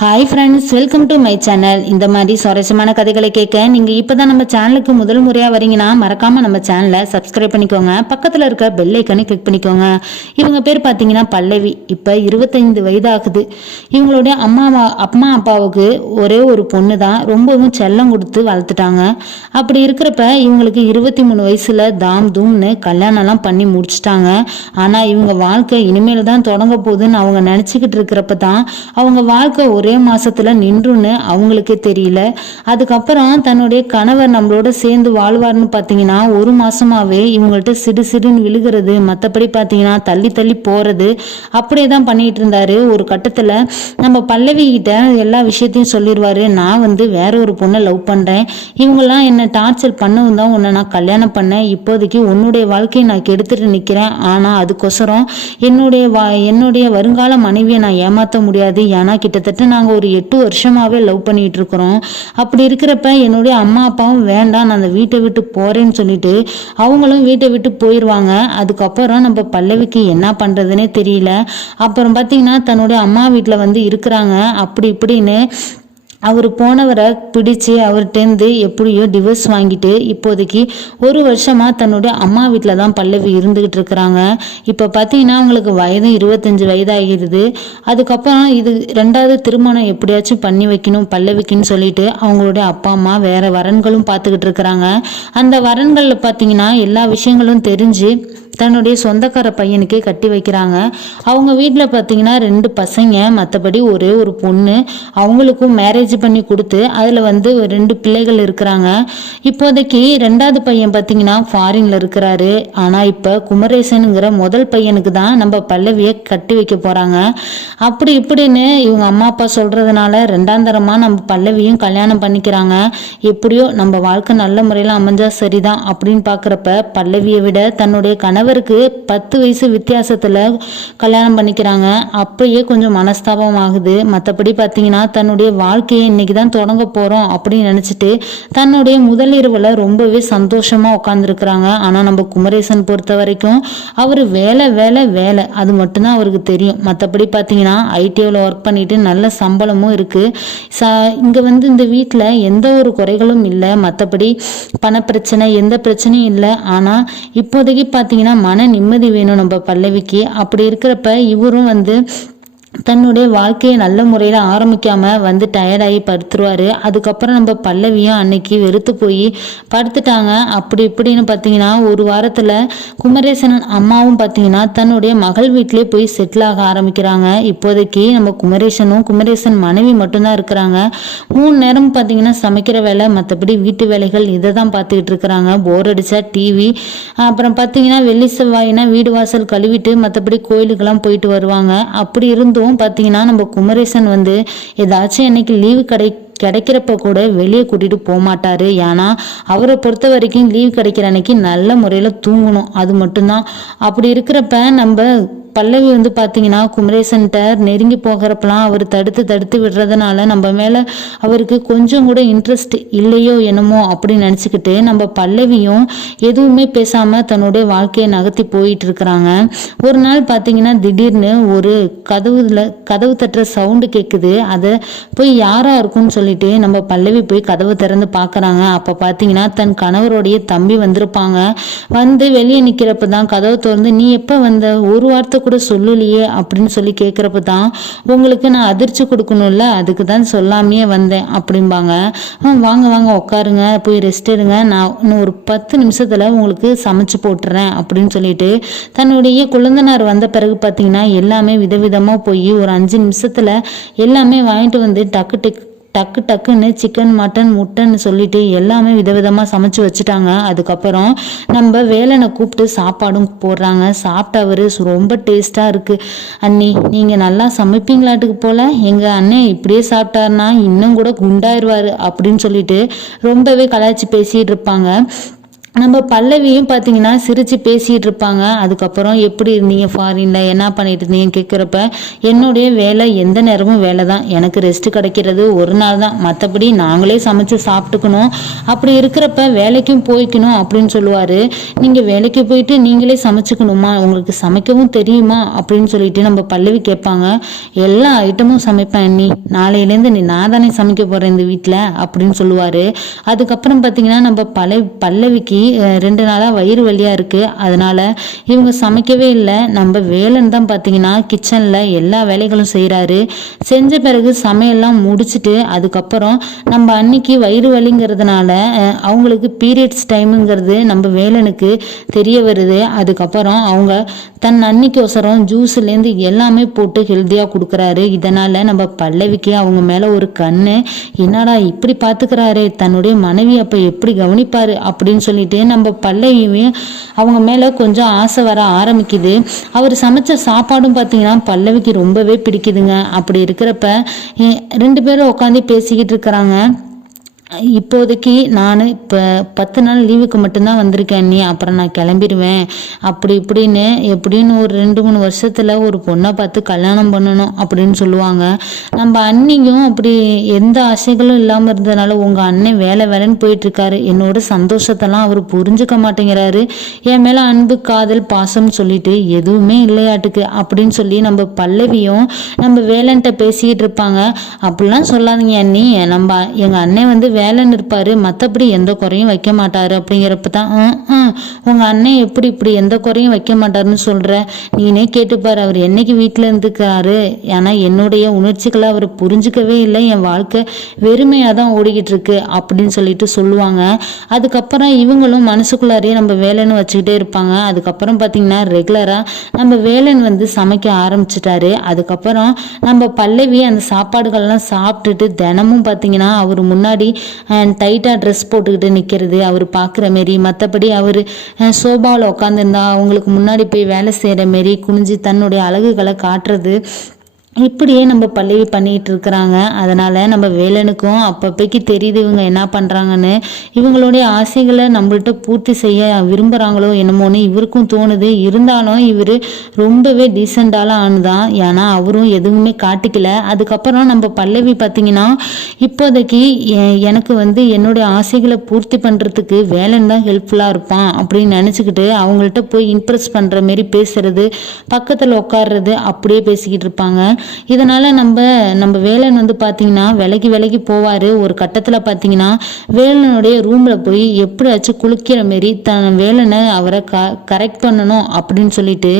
Hi friends, welcome to my channel. இந்த மாதிரி சுவாரஸ்யமான கதைகளை கேட்க நீங்கள் இப்போ தான் நம்ம சேனலுக்கு முதல் முறையாக வரீங்கன்னா மறக்காமல் நம்ம சேனலை சப்ஸ்கிரைப் பண்ணிக்கோங்க. பக்கத்தில் இருக்க பெல் ஐக்கனை கிளிக் பண்ணிக்கோங்க. இவங்க பேர் பார்த்தீங்கன்னா பல்லவி. இப்போ 25 வயதாகுது. இவங்களுடைய அம்மா அப்பாவுக்கு ஒரே ஒரு பொண்ணு தான். ரொம்பவும் செல்லம் கொடுத்து வளர்த்துட்டாங்க. அப்படி இருக்கிறப்ப இவங்களுக்கு 23 வயசில் தாம் தூம்னு கல்யாணம்லாம் பண்ணி முடிச்சிட்டாங்க. ஆனால் இவங்க வாழ்க்கை இனிமேல் தான் தொடங்க போகுதுன்னு அவங்க நினச்சிக்கிட்டு இருக்கிறப்ப தான் அவங்க வாழ்க்கை ஒரே மாசத்துல நின்றுன்னு அவங்களுக்கே தெரியல. அதுக்கப்புறம் தன்னுடைய கணவர் நம்மளோட சேர்ந்து வாழ்வார்னு பார்த்தீங்கன்னா ஒரு மாசமாவே இவங்கள்ட்ட சிடு சிடுன்னு விழுகிறது, மற்றபடி பார்த்தீங்கன்னா தள்ளி தள்ளி போறது, அப்படியே தான் பண்ணிட்டு இருந்தாரு. ஒரு கட்டத்துல நம்ம பல்லவி கிட்ட எல்லா விஷயத்தையும் சொல்லிடுவாரு. நான் வேற ஒரு பொண்ணை லவ் பண்றேன், இவங்கெல்லாம் என்ன டார்ச்சர் பண்ணவும் தான் உன்னை நான் கல்யாணம் பண்ணேன். இப்போதைக்கு உன்னுடைய வாழ்க்கையை நான் கெடுத்துட்டு நிக்கிறேன். ஆனா அதுக்கொசரம் என்னுடைய வருங்கால மனைவியை நான் ஏமாற்ற முடியாது. ஏன்னா கிட்டத்தட்ட நாங்கள் ஒரு 8 வருஷமாவே லவ் பண்ணிட்டு இருக்கிறோம். அப்படி இருக்கிறப்ப என்னுடைய அம்மா அப்பாவும் வேண்டாம், நான் அந்த வீட்டை விட்டு போறேன்னு சொல்லிட்டு அவங்களும் வீட்டை விட்டு போயிடுவாங்க. அதுக்கப்புறம் நம்ம பல்லவிக்கு என்ன பண்றதுன்னே தெரியல. அப்புறம் பார்த்தீங்கன்னா தன்னுடைய அம்மா வீட்டில் இருக்கிறாங்க. அப்படி இப்படின்னு அவர் போனவரை பிடிச்சு அவர்கிட்டேருந்து எப்படியோ டிவோர்ஸ் வாங்கிட்டு இப்போதைக்கு ஒரு வருஷமா தன்னுடைய அம்மா வீட்டில் தான் பல்லவி இருந்துகிட்டு இருக்கிறாங்க. இப்போ பார்த்தீங்கன்னா அவங்களுக்கு வயது 25 வயதாகிடுது. அதுக்கப்புறம் இது 2வது திருமணம் எப்படியாச்சும் பண்ணி வைக்கணும் பல்லவிக்குன்னு சொல்லிட்டு அவங்களுடைய அப்பா அம்மா வேற வரன்களும் பார்த்துக்கிட்டு இருக்கிறாங்க. அந்த வரன்களில் பார்த்தீங்கன்னா எல்லா விஷயங்களும் தெரிஞ்சு தன்னுடைய சொந்தக்கார பையனுக்கே கட்டி வைக்கிறாங்க. அவங்க வீட்டில் பார்த்தீங்கன்னா 2 பசங்க, மற்றபடி ஒரே ஒரு பொண்ணு. அவங்களுக்கும் மேரேஜ் பண்ணி கொடுத்து அதில் 2 பிள்ளைகள் இருக்கிறாங்க. இப்போதைக்கு 2வது பையன் பார்த்தீங்கன்னா ஃபாரின்ல இருக்கிறாரு. ஆனால் இப்போ குமரேசனுங்கிற முதல் பையனுக்கு தான் நம்ம பல்லவியை கட்டி வைக்க போறாங்க. அப்படி இப்படின்னு இவங்க அம்மா அப்பா சொல்றதுனால 2ஆம் தரமா நம்ம பல்லவியும் கல்யாணம் பண்ணிக்கிறாங்க. எப்படியோ நம்ம வாழ்க்கை நல்ல முறையில் அமைஞ்சா சரிதான் அப்படின்னு பார்க்குறப்ப பல்லவியை விட தன்னுடைய கணவருக்கு 10 வயசு வித்தியாசத்துல கல்யாணம் பண்ணிக்கிறாங்க. அப்பயே கொஞ்சம் மனஸ்தாபம் ஆகுது. மற்றபடி பார்த்தீங்கன்னா தன்னுடைய வாழ்க்கையை இன்னைக்கு தான் தொடங்க போறோம் அப்படின்னு நினைச்சிட்டு தன்னுடைய முதலிரவுல ரொம்பவே சந்தோஷமா உட்காந்துருக்குறாங்க. ஆனா நம்ம குமரேசன் பொறுத்த வரைக்கும் அவரு வேலை வேலை வேலை அது மட்டும்தான் அவருக்கு தெரியும். மற்றபடி பார்த்தீங்கன்னா ஐடிஐல ஒர்க் பண்ணிட்டு நல்ல சம்பளமும் இருக்கு. இங்க இந்த வீட்டில் எந்த ஒரு குறைகளும் இல்லை, மற்றபடி பண பிரச்சனை எந்த பிரச்சனையும் இல்லை. ஆனா இப்போதைக்கு பார்த்தீங்கன்னா மன நிம்மதி வேணும் நம்ம பல்லவிக்கு. அப்படி இருக்கிறப்ப இவரும் தன்னுடைய வாழ்க்கையை நல்ல முறையில் ஆரம்பிக்காம டயர்டாகி படுத்துருவாரு. அதுக்கப்புறம் நம்ம பல்லவியும் அன்னைக்கு வெறுத்து போய் படுத்துட்டாங்க. அப்படி இப்படின்னு பார்த்தீங்கன்னா ஒரு வாரத்தில் குமரேசன் அம்மாவும் பார்த்தீங்கன்னா தன்னுடைய மகள் வீட்டிலே போய் செட்டில் ஆக ஆரம்பிக்கிறாங்க. இப்போதைக்கு நம்ம குமரேசன் மனைவி மட்டும்தான் இருக்கிறாங்க. 3 நேரம் பார்த்தீங்கன்னா சமைக்கிற வேலை, மற்றபடி வீட்டு வேலைகள் இதை தான் பார்த்துக்கிட்டு இருக்கிறாங்க. போர் அடிச்சா டிவி, அப்புறம் பார்த்தீங்கன்னா வெள்ளி செவ்வாயினா வீடு வாசல் கழுவிட்டு மற்றபடி கோயிலுக்கெல்லாம் போயிட்டு வருவாங்க. அப்படி இருந்தும் பார்த்தீங்கன்னா நம்ம குமரேசன் ஏதாச்சும் இன்னைக்கு லீவு கிடைக்கிறப்ப கூட வெளியே கூட்டிட்டு போக மாட்டாரு. ஏன்னா அவரை பொறுத்த வரைக்கும் லீவ் கிடைக்கிற அன்னைக்கு நல்ல முறையில தூங்கணும், அது மட்டும்தான். அப்படி இருக்கிறப்ப நம்ம பல்லவி பார்த்தீங்கன்னா குமரேசன்ட்ட நெருங்கி போகிறப்பெல்லாம் அவர் தடுத்து விடுறதுனால நம்ம மேல அவருக்கு கொஞ்சம் கூட இன்ட்ரெஸ்ட் இல்லையோ என்னமோ அப்படின்னு நினச்சிக்கிட்டு நம்ம பல்லவியும் எதுவுமே பேசாம தன்னுடைய வாழ்க்கையை நகர்த்தி போயிட்டு இருக்கிறாங்க. ஒரு நாள் பார்த்தீங்கன்னா திடீர்னு ஒரு கதவு தட்டுற சவுண்டு கேட்குது. அதை போய் யாரா இருக்கும்னு சொல்லிட்டு நம்ம பல்லவி போய் கதவு திறந்து பார்க்குறாங்க. அப்போ பார்த்தீங்கன்னா தன் கணவருடைய தம்பி வந்திருப்பாங்க. வெளியே நிற்கிறப்ப தான் கதவை திறந்து, நீ எப்போ ஒரு வார்த்தை கூட சொல்லலையே அப்படின்னு சொல்லி கேட்குறப்ப தான், உங்களுக்கு நான் அதிர்ச்சி கொடுக்கணும்ல, அதுக்கு தான் சொல்லாமையே வந்தேன் அப்படிம்பாங்க. வாங்க வாங்க உட்காருங்க, போய் ரெஸ்ட் எடுங்க, நான் இன்னும் ஒரு 10 நிமிஷத்துல உங்களுக்கு சமைச்சு போட்டுறேன் அப்படின்னு சொல்லிட்டு தன்னுடைய குழந்தனார் வந்த பிறகு பார்த்தீங்கன்னா எல்லாமே விதவிதமாக போய் ஒரு 5 நிமிஷத்துல எல்லாமே வாங்கிட்டு டக்கு டக்குன்னு சிக்கன் மட்டன் முட்டைன்னு சொல்லிட்டு எல்லாமே விதவிதமாக சமைச்சு வச்சுட்டாங்க. அதுக்கப்புறம் நம்ம வேலனை கூப்பிட்டு சாப்பாடும் போடுறாங்க. சாப்பிட்டு அவரு ரொம்ப டேஸ்டாக இருக்குது அண்ணி, நீங்கள் நல்லா சமைப்பீங்களாட்டுக்கு போல, எங்கள் அண்ணன் இப்படியே சாப்பிட்டாருன்னா இன்னும் கூட குண்டாயிருவாரு அப்படின்னு சொல்லிட்டு ரொம்பவே கலாய்ச்சி பேசிட்டு இருப்பாங்க. நம்ம பல்லவியும் பார்த்தீங்கன்னா சிரித்து பேசிகிட்டு இருப்பாங்க. அதுக்கப்புறம் எப்படி இருந்தீங்க ஃபாரினில், என்ன பண்ணிட்டு இருந்தீங்கன்னு கேட்குறப்ப, என்னுடைய வேலை எந்த நேரமும் வேலை தான், எனக்கு ரெஸ்ட் கிடைக்கிறது ஒரு நாள் தான், மற்றபடி நாங்களே சமைச்சு சாப்பிட்டுக்கணும், அப்படி இருக்கிறப்ப வேலைக்கும் போய்க்கணும் அப்படின்னு சொல்லுவார். நீங்கள் வேலைக்கு போயிட்டு நீங்களே சமைச்சுக்கணுமா, உங்களுக்கு சமைக்கவும் தெரியுமா அப்படின்னு சொல்லிட்டு நம்ம பல்லவி கேட்பாங்க. எல்லா ஐட்டமும் சமைப்பேன் அண்ணி, நாளையிலேருந்து நான் தானே சமைக்க போகிறேன் இந்த வீட்டில் அப்படின்னு சொல்லுவார். அதுக்கப்புறம் பார்த்தீங்கன்னா நம்ம பல்லவிக்கு 2 நாளாக வயிறு வலியாக இருக்குது. அதனால் இவங்க சமைக்கவே இல்லை. நம்ம வேலன் தான் பார்த்தீங்கன்னா கிச்சனில் எல்லா வேலைகளும் செய்கிறாரு. செஞ்ச பிறகு சமையல்லாம் முடிச்சுட்டு அதுக்கப்புறம் நம்ம அன்னைக்கு வயிறு வலிங்கிறதுனால அவங்களுக்கு பீரியட்ஸ் டைமுங்கிறது நம்ம வேலனுக்கு தெரிய வருது. அதுக்கப்புறம் அவங்க தன் அன்னைக்கோசரம் ஜூஸ்லேருந்து எல்லாமே போட்டு ஹெல்த்தியாக கொடுக்குறாரு. இதனால் நம்ம பல்லவிக்கு அவங்க மேலே ஒரு கண்ணு, என்னடா இப்படி பார்த்துக்கிறாரு, தன்னுடைய மனைவி அப்போ எப்படி கவனிப்பார் அப்படின்னு சொல்லிட்டு நம்ம பல்லவியும் அவங்க மேலே கொஞ்சம் ஆசை வர ஆரம்பிக்குது. அவர் சமைச்ச சாப்பாடும் பார்த்தீங்கன்னா பல்லவிக்கு ரொம்பவே பிடிக்குதுங்க. அப்படி இருக்கிறப்ப 2 பேரும் உட்காந்து பேசிக்கிட்டு இருக்கிறாங்க. இப்போதைக்கு நான் இப்போ 10 நாள் லீவுக்கு மட்டும்தான் வந்திருக்கேன் நீ, அப்புறம் நான் கிளம்பிடுவேன் அப்படி இப்படின்னு, எப்படின்னு ஒரு 2-3 வருஷத்தில் ஒரு பொண்ணை பார்த்து கல்யாணம் பண்ணணும் அப்படின்னு சொல்லுவாங்க. நம்ம அண்ணியும் அப்படி எந்த ஆசைகளும் இல்லாமல் இருந்ததுனால உங்கள் அண்ணன் வேலை வேலைன்னு போயிட்டுருக்காரு, என்னோட சந்தோஷத்தெல்லாம் அவர் புரிஞ்சுக்க மாட்டேங்கிறாரு, என் மேலே அன்பு காதல் பாசம்னு சொல்லிட்டு எதுவுமே இல்லையாட்டுக்கு அப்படின்னு சொல்லி நம்ம பல்லவியும் நம்ம வேலைன்ட்ட பேசிக்கிட்டு இருப்பாங்க. அப்படிலாம் சொல்லாதீங்க அண்ணி, நம்ம எங்கள் அண்ணன் வந்து வேலைன்னு இருப்பாரு, மற்றபடி எந்த குறையும் வைக்க மாட்டாரு அப்படிங்கிறப்ப தான் உங்கள் அண்ணன் எப்படி இப்படி எந்த குறையும் வைக்க மாட்டாருன்னு சொல்கிற, நீனே கேட்டுப்பாரு, அவர் என்னைக்கு வீட்டில் இருந்துக்காரு, ஏன்னா என்னுடைய உணர்ச்சிகளை அவர் புரிஞ்சிக்கவே இல்லை, என் வாழ்க்கை வெறுமையாக தான் ஓடிக்கிட்டு இருக்கு அப்படின்னு சொல்லிட்டு சொல்லுவாங்க. அதுக்கப்புறம் இவங்களும் மனசுக்குள்ளாரையே நம்ம வேலைன்னு வச்சுக்கிட்டே இருப்பாங்க. அதுக்கப்புறம் பார்த்தீங்கன்னா ரெகுலராக நம்ம வேலைன்னு வந்து சமைக்க ஆரம்பிச்சிட்டாரு. அதுக்கப்புறம் நம்ம பல்லவி அந்த சாப்பாடுகள்லாம் சாப்பிட்டுட்டு தினமும் பார்த்தீங்கன்னா அவர் முன்னாடி டைட்டாக ட்ரெஸ் போட்டுக்கிட்டு நிற்கிறது அவர் பார்க்குற மாரி, மற்றபடி அவர் சோபாவில் உட்காந்துருந்தா அவங்களுக்கு முன்னாடி போய் வேலை செய்கிற மாரி குனிஞ்சு தன்னுடைய அழகுகளை காட்டுறது, இப்படியே நம்ம பல்லவி பண்ணிகிட்டு இருக்கிறாங்க. அதனால் நம்ம வேலனுக்கும் அப்பப்போக்கு தெரியுது இவங்க என்ன பண்ணுறாங்கன்னு, இவங்களுடைய ஆசைகளை நம்மள்கிட்ட பூர்த்தி செய்ய விரும்புகிறாங்களோ என்னமோன்னு இவருக்கும் தோணுது. இருந்தாலும் இவர் ரொம்பவே டீசெண்டால ஆணுதான், ஏன்னா அவரும் எதுவுமே காட்டிக்கல. அதுக்கப்புறம் நம்ம பல்லவி பார்த்திங்கன்னா இப்போதைக்கு எனக்கு வந்து என்னுடைய ஆசைகளை பூர்த்தி பண்ணுறதுக்கு வேலன் தான் ஹெல்ப்ஃபுல்லாக இருப்பான் அப்படின்னு நினச்சிக்கிட்டு அவங்கள்ட்ட போய் இம்ப்ரெஸ் பண்ணுற மாரி பேசுறது, பக்கத்தில் உட்கார்றது, அப்படியே பேசிக்கிட்டு இருப்பாங்க. இதனால நம்ம வேலன் வந்து பார்த்தீங்கன்னா விலகி போவார். ஒரு கட்டத்தில் பார்த்தீங்கன்னா வேலனுடைய ரூமில் போய் எப்படியாச்சும் குளிக்கிற மாரி தன் வேலனை அவரை கரெக்ட் பண்ணணும் அப்படின்னு சொல்லிட்டு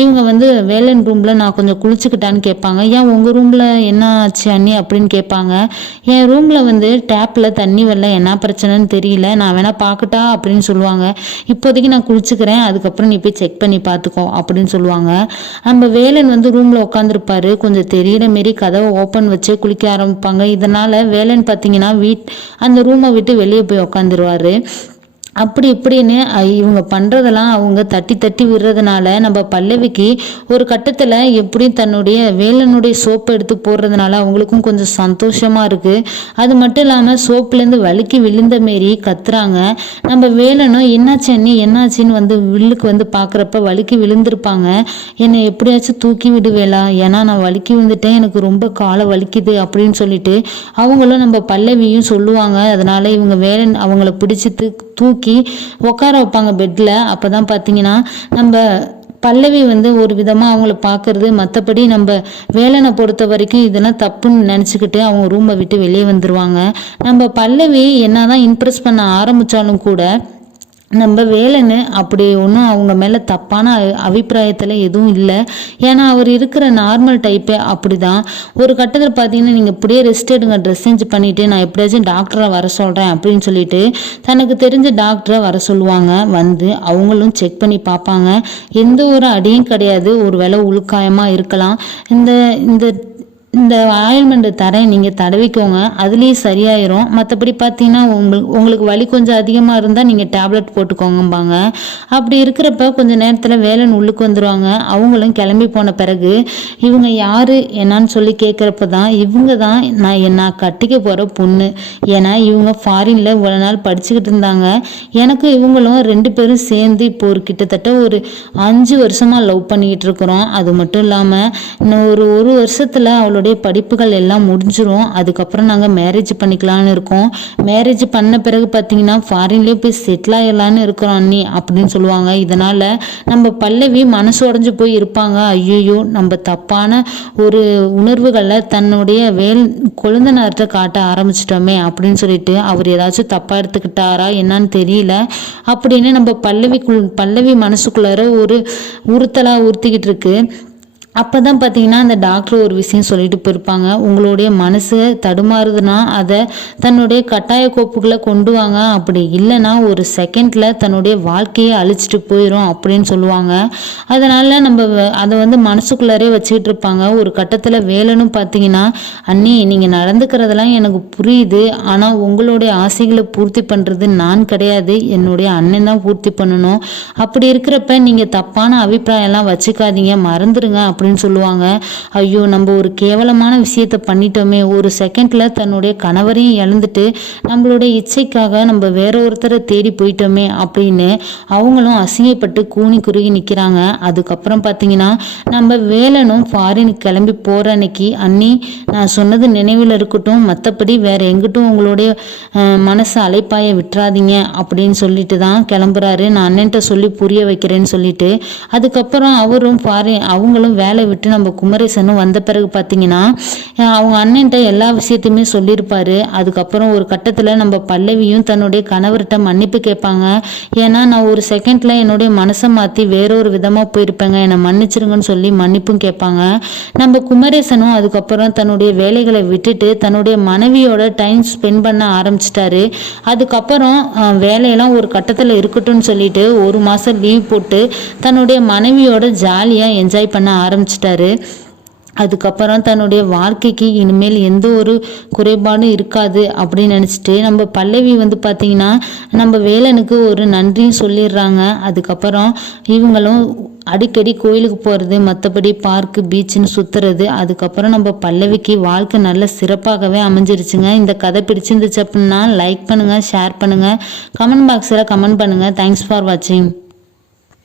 இவங்க வந்து வேலன் ரூமில் நான் கொஞ்சம் குளிச்சுக்கிட்டான்னு கேட்பாங்க. ஏன் உங்கள் ரூமில் என்ன ஆச்சு அண்ணி அப்படின்னு கேட்பாங்க. என் ரூமில் வந்து டேப்பில் தண்ணி வரல, என்ன பிரச்சனைன்னு தெரியல, நான் வேணா பார்க்கட்டா அப்படின்னு சொல்லுவாங்க. இப்போதைக்கு நான் குளிச்சுக்கிறேன், அதுக்கப்புறம் நீ போய் செக் பண்ணி பார்த்துக்கோ அப்படின்னு சொல்லுவாங்க. நம்ம வேலன் வந்து ரூமில் உட்காந்துருப்பாரு, கொஞ்சம் தெரியிற மாரி கதவை ஓப்பன் வச்சு குளிக்க ஆரம்பிப்பாங்க. இதனால வேலைன்னு பார்த்தீங்கன்னா அந்த ரூமை விட்டு வெளியே போய் உட்காந்துருவாரு. அப்படி இப்படின்னு இவங்க பண்ணுறதெல்லாம் அவங்க தட்டி விடுறதுனால நம்ம பல்லவிக்கு ஒரு கட்டத்தில் எப்படியும் தன்னுடைய வேலனுடைய சோப்பை எடுத்து போடுறதுனால அவங்களுக்கும் கொஞ்சம் சந்தோஷமாக இருக்குது. அது மட்டும் இல்லாமல் சோப்புலேருந்து வலிக்கு விழுந்த மாரி கத்துறாங்க. நம்ம வேலனும் என்னாச்சு அண்ணி என்னாச்சின்னு வந்து வில்லுக்கு வந்து பார்க்குறப்ப வலிக்கு விழுந்திருப்பாங்க. என்னை எப்படியாச்சும் தூக்கி விடுவேலா, ஏன்னா நான் வலிக்கு விழுந்துட்டேன், எனக்கு ரொம்ப காலை வலிக்குது அப்படின்னு சொல்லிட்டு அவங்களும் நம்ம பல்லவியும் சொல்லுவாங்க. அதனால இவங்க வேலன் அவங்கள பிடிச்சி தூக்கி உட்கார வைப்பாங்க பெட்ல. அப்பதான் பாத்தீங்கன்னா நம்ம பல்லவி வந்து ஒரு விதமாக அவங்கள பார்க்கறது, மற்றபடி நம்ம வேலனை பொறுத்த வரைக்கும் இதெல்லாம் தப்புன்னு நினச்சிக்கிட்டு அவங்க ரூமை விட்டு வெளியே வந்துடுவாங்க. நம்ம பல்லவி என்னதான் இம்ப்ரெஸ் பண்ண ஆரம்பித்தாலும் கூட நம்ம வேலைன்னு அப்படி ஒன்றும் அவங்க மேலே தப்பான அபிப்பிராயத்தில் எதுவும் இல்லை. ஏன்னா அவர் இருக்கிற நார்மல் டைப்பே அப்படி தான். ஒரு கட்டத்தில் பார்த்தீங்கன்னா நீங்கள் இப்படியே ரெஸ்ட் எடுங்க, ட்ரெஸ் சேஞ்ச் பண்ணிவிட்டு நான் எப்படியாச்சும் டாக்டரை வர சொல்கிறேன் அப்படின்னு சொல்லிட்டு தனக்கு தெரிஞ்ச டாக்டரை வர சொல்லுவாங்க. வந்து அவங்களும் செக் பண்ணி பார்ப்பாங்க. எந்த ஒரு அடியும் கிடையாது, ஒரு வேளை உள்காயமாக இருக்கலாம். இந்த இந்த ஆயில்மெண்ட் தரேன், நீங்கள் தடவிக்கோங்க, அதுலேயும் சரியாயிரும். மற்றபடி பார்த்தீங்கன்னா உங்களுக்கு வலி கொஞ்சம் அதிகமாக இருந்தால் நீங்கள் டேப்லெட் போட்டுக்கோங்கம்பாங்க. அப்படி இருக்கிறப்ப கொஞ்சம் நேரத்தில் வேலன் உள்ளுக்கு வந்துடுவாங்க. அவங்களும் கிளம்பி போன பிறகு இவங்க யார் என்னான்னு சொல்லி கேட்குறப்ப தான் இவங்க தான் நான் கட்டிக்க போகிற பொண்ணு. ஏன்னா இவங்க ஃபாரினில் இவ்வளோ நாள் படிச்சுக்கிட்டு இருந்தாங்க. எனக்கும் இவங்களும் 2 பேரும் சேர்ந்து இப்போ கிட்டத்தட்ட ஒரு 5 வருஷமாக லவ் பண்ணிக்கிட்டு இருக்கிறோம். அது மட்டும் இல்லாமல் இன்னும் ஒரு வருஷத்தில் அவளோட படிப்புகள் எல்லாம் முடிஞ்சிரும். அதுக்கப்புறம் நாங்கள் மேரேஜ் பண்ணிக்கலான்னு இருக்கோம். மேரேஜ் பண்ண பிறகு பார்த்தீங்கன்னா ஃபாரின்லேயே போய் செட்டில் ஆகிடலான்னு இருக்கிறோம் அண்ணி அப்படின்னு சொல்லுவாங்க. இதனால் நம்ம பல்லவி மனசு உடஞ்சு போய் இருப்பாங்க. ஐயோ, நம்ம தப்பான ஒரு உணர்வுகளை தன்னுடைய கொழுந்தனார்கிட்ட காட்ட ஆரம்பிச்சிட்டோமே அப்படின்னு சொல்லிட்டு அவர் ஏதாச்சும் தப்பாக எடுத்துக்கிட்டாரா என்னன்னு தெரியல அப்படின்னு நம்ம பல்லவி மனசுக்குள்ளார ஒரு உறுத்தலாக உறுத்திக்கிட்டு இருக்கு. அப்போ தான் பார்த்தீங்கன்னா அந்த டாக்டர் ஒரு விஷயம் சொல்லிட்டு போயிருப்பாங்க. உங்களுடைய மனசு தடுமாறுதுன்னா அதை தன்னுடைய கட்டாய கோப்புகளை கொண்டு வாங்க, அப்படி இல்லைன்னா ஒரு செகண்டில் தன்னுடைய வாழ்க்கையை அழிச்சிட்டு போயிடும் அப்படின்னு சொல்லுவாங்க. அதனால் நம்ம அதை மனசுக்குள்ளாரே வச்சுக்கிட்டு இருப்பாங்க. ஒரு கட்டத்தில் வேலனும் பார்த்தீங்கன்னா, அண்ணி நீங்கள் நடந்துக்கிறதெல்லாம் எனக்கு புரியுது, ஆனால் உங்களுடைய ஆசைகளை பூர்த்தி பண்ணுறது நான் கிடையாது, என்னுடைய அண்ணன் தான் பூர்த்தி பண்ணணும். அப்படி இருக்கிறப்ப நீங்கள் தப்பான அபிப்பிராயம்லாம் வச்சுக்காதீங்க, மறந்துடுங்க அப்படின்னு சொல்லுவாங்க. ஐயோ, நம்ம ஒரு கேவலமான விஷயத்த பண்ணிட்டோமே, ஒரு செகண்ட்ல தன்னுடைய கணவரையும் இழந்துட்டு நம்மளுடைய இச்சைக்காக நம்ம வேற ஒருத்தரை தேடி போயிட்டோமே அப்படின்னு அவங்களும் அசிங்கப்பட்டு கூனி குறுகி நிற்கிறாங்க. அதுக்கப்புறம் பார்த்தீங்கன்னா நம்ம வேலனும் ஃபாரினுக்கு கிளம்பி போகிற அன்னைக்கு, அண்ணி நான் சொன்னது நினைவில் இருக்கட்டும், மற்றபடி வேற எங்கிட்டும் உங்களுடைய மனசை அலைப்பாய விட்டுறாதீங்க அப்படின்னு சொல்லிட்டு தான் கிளம்புறாரு. நான் அண்ணன்ட்ட சொல்லி புரிய வைக்கிறேன்னு சொல்லிட்டு அதுக்கப்புறம் அவங்களும் வேலை விட்டு நம்ம குமரேசனும் வந்த பிறகு பார்த்தீங்கன்னா அவங்க அண்ணன்ட்ட எல்லா விஷயத்தையுமே சொல்லியிருப்பாரு. அதுக்கப்புறம் ஒரு கட்டத்தில் நம்ம பல்லவியும் தன்னுடைய கணவர்கிட்ட மன்னிப்பு கேட்பாங்க. ஏன்னா நான் ஒரு செகண்டில் என்னுடைய மனசை மாற்றி வேறொரு விதமாக போயிருப்பேங்க, என்னை மன்னிச்சிருங்கன்னு சொல்லி மன்னிப்பும் கேட்பாங்க. நம்ம குமரேசனும் அதுக்கப்புறம் தன்னுடைய வேலைகளை விட்டுட்டு தன்னுடைய மனைவியோட டைம் ஸ்பெண்ட் பண்ண ஆரம்பிச்சிட்டாரு. அதுக்கப்புறம் வேலையெல்லாம் ஒரு கட்டத்தில் இருக்கட்டும்னு சொல்லிட்டு 1 மாதம் லீவ் போட்டு தன்னுடைய மனைவியோட ஜாலியாக என்ஜாய் பண்ண ஆரம்பிச்சிட்டாரு. அதுக்கப்புறம் தன்னுடைய வாழ்க்கைக்கு இனிமேல் எந்த ஒரு குறைபாடும் இருக்காது அப்படின்னு நினச்சிட்டு நம்ம பல்லவி பார்த்தீங்கன்னா நம்ம வேலனுக்கு ஒரு நன்றியும் சொல்லிடுறாங்க. அதுக்கப்புறம் இவங்களும் அடிக்கடி கோயிலுக்கு போகிறது, மற்றபடி பார்க்கு பீச்சுன்னு சுற்றுறது. அதுக்கப்புறம் நம்ம பல்லவிக்கு வாழ்க்கை நல்ல சிறப்பாகவே அமைஞ்சிருச்சுங்க. இந்த கதை பிடிச்சிருந்துச்சு அப்படின்னா லைக் பண்ணுங்கள், ஷேர் பண்ணுங்கள், கமெண்ட் பாக்ஸில் கமெண்ட் பண்ணுங்கள். தேங்க்ஸ் ஃபார் வாட்சிங்.